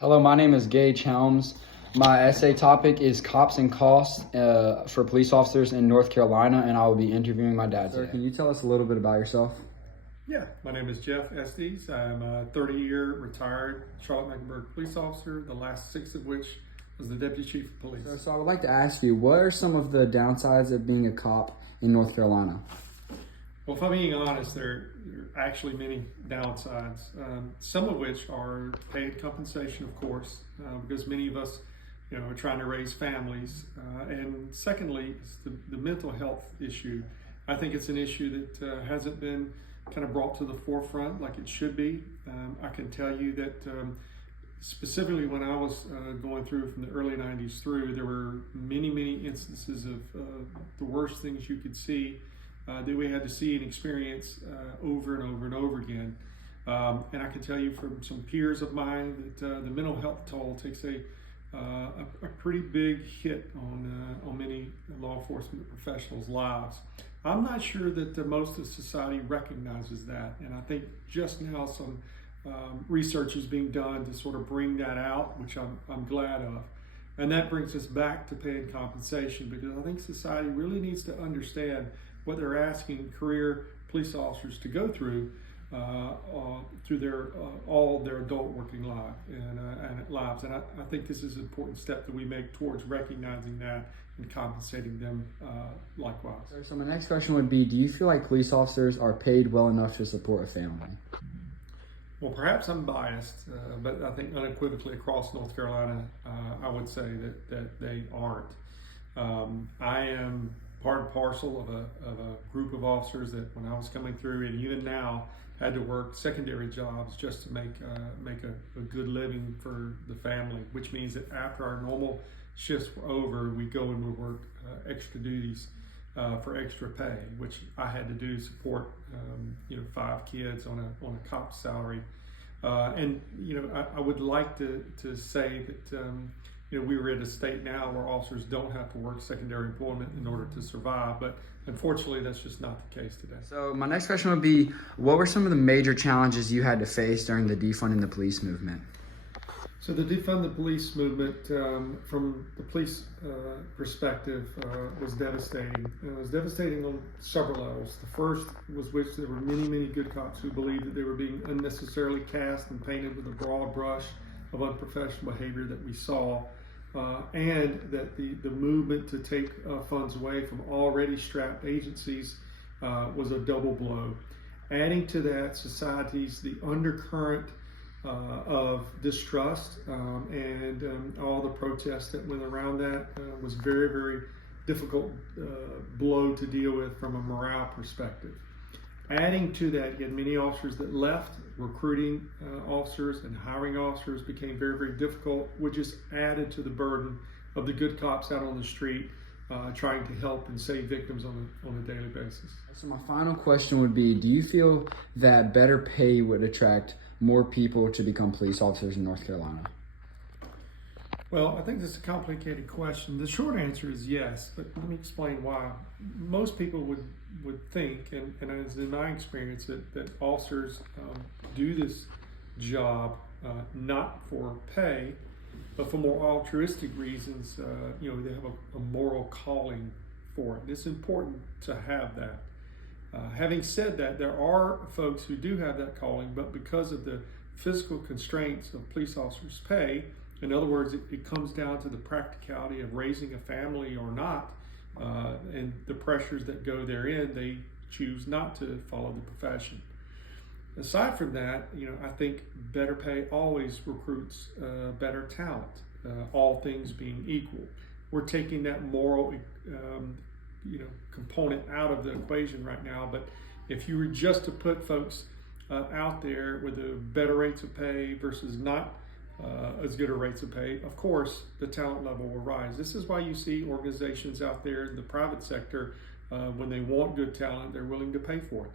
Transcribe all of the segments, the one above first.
Hello, my name is Gage Helms. My essay topic is cops and costs for police officers in North Carolina, and I will be interviewing my dad today. Sir, can you tell us a little bit about yourself? Yeah, my name is Jeff Estes. I'm a 30-year retired Charlotte-Mecklenburg police officer, the last 6 of which was the deputy chief of police. So I would like to ask you, what are some of the downsides of being a cop in North Carolina? Well, if I'm being honest, there are actually many downsides, some of which are paid compensation, of course, because many of us, are trying to raise families. And secondly, is the mental health issue. I think it's an issue that hasn't been kind of brought to the forefront like it should be. I can tell you that specifically when I was going through from the early 90s through, there were many instances of the worst things you could see that we had to see and experience over and over and over again. And I can tell you from some peers of mine that the mental health toll takes a pretty big hit on many law enforcement professionals' lives. I'm not sure that most of society recognizes that, and I think just now some research is being done to sort of bring that out, which I'm glad of. And that brings us back to paying compensation, because I think society really needs to understand what they're asking career police officers to go through their all their adult working life and lives. And I think this is an important step that we make towards recognizing that and compensating them likewise. So my next question would be, do you feel like police officers are paid well enough to support a family? Well, perhaps I'm biased, but I think unequivocally across North Carolina, I would say that they aren't. I am part and parcel of a group of officers that when I was coming through, and even now, had to work secondary jobs just to make a good living for the family, which means that after our normal shifts were over, we go and we work extra duties for extra pay, which I had to do to support 5 kids on a cop's salary. And I would like to say that we were at a state now where officers don't have to work secondary employment in order to survive, but unfortunately that's just not the case today. So my next question would be, what were some of the major challenges you had to face during the defunding the police movement? So the defund the police movement, from the police perspective, was devastating. It was devastating on several levels. The first was which there were many good cops who believed that they were being unnecessarily cast and painted with a broad brush of unprofessional behavior that we saw, and that the movement to take funds away from already strapped agencies was a double blow. Adding to that, the undercurrent of distrust and all the protests that went around that was very difficult blow to deal with from a morale perspective. Adding to that, you had many officers that left. Recruiting officers and hiring officers became very difficult, which just added to the burden of the good cops out on the street trying to help and save victims on a daily basis. So my final question would be, do you feel that better pay would attract more people to become police officers in North Carolina? Well, I think this is a complicated question. The short answer is yes, but let me explain why. Most people would think, and it's in my experience, that officers do this job not for pay, but for more altruistic reasons. They have a moral calling for it. It's important to have that. Having said that, there are folks who do have that calling, but because of the physical constraints of police officers' pay, in other words, it comes down to the practicality of raising a family or not, and the pressures that go therein, they choose not to follow the profession. Aside from that, I think better pay always recruits better talent, all things being equal. We're taking that moral component out of the equation right now, but if you were just to put folks out there with the better rates of pay versus not as good a rates of pay, of course, the talent level will rise. This is why you see organizations out there in the private sector, when they want good talent, they're willing to pay for it.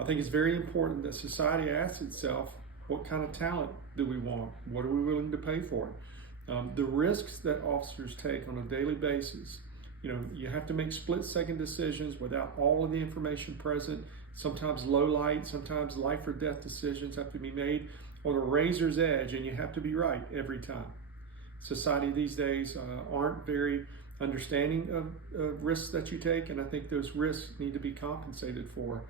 I think it's very important that society asks itself, what kind of talent do we want? What are we willing to pay for it? The risks that officers take on a daily basis, you have to make split-second decisions without all of the information present. Sometimes low light, sometimes life or death decisions have to be made. on a razor's edge, and you have to be right every time. Society these days aren't very understanding of risks that you take, and I think those risks need to be compensated for,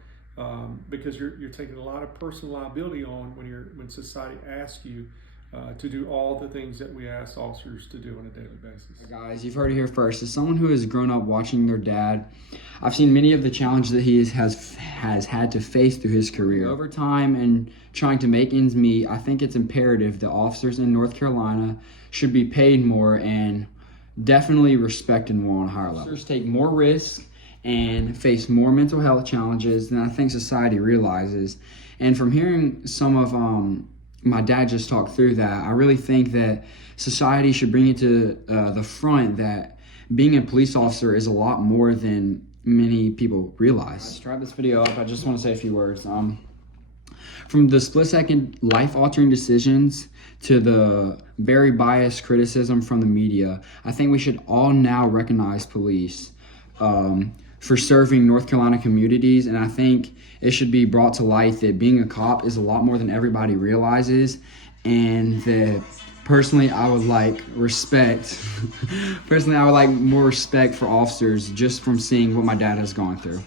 because you're taking a lot of personal liability on when society asks you to do all the things that we ask officers to do on a daily basis. Guys, you've heard it here first. As someone who has grown up watching their dad, I've seen many of the challenges that he has had to face through his career. Over time and trying to make ends meet, I think it's imperative that officers in North Carolina should be paid more and definitely respected more on a higher level. Officers take more risks and face more mental health challenges than I think society realizes. And from hearing some of my dad just talked through that, I really think that society should bring it to the front that being a police officer is a lot more than many people realize. To wrap this video up, I just want to say a few words. From the split-second life-altering decisions to the very biased criticism from the media, I think we should all now recognize police for serving North Carolina communities, and I think it should be brought to light that being a cop is a lot more than everybody realizes, and that personally I would like respect more respect for officers just from seeing what my dad has gone through.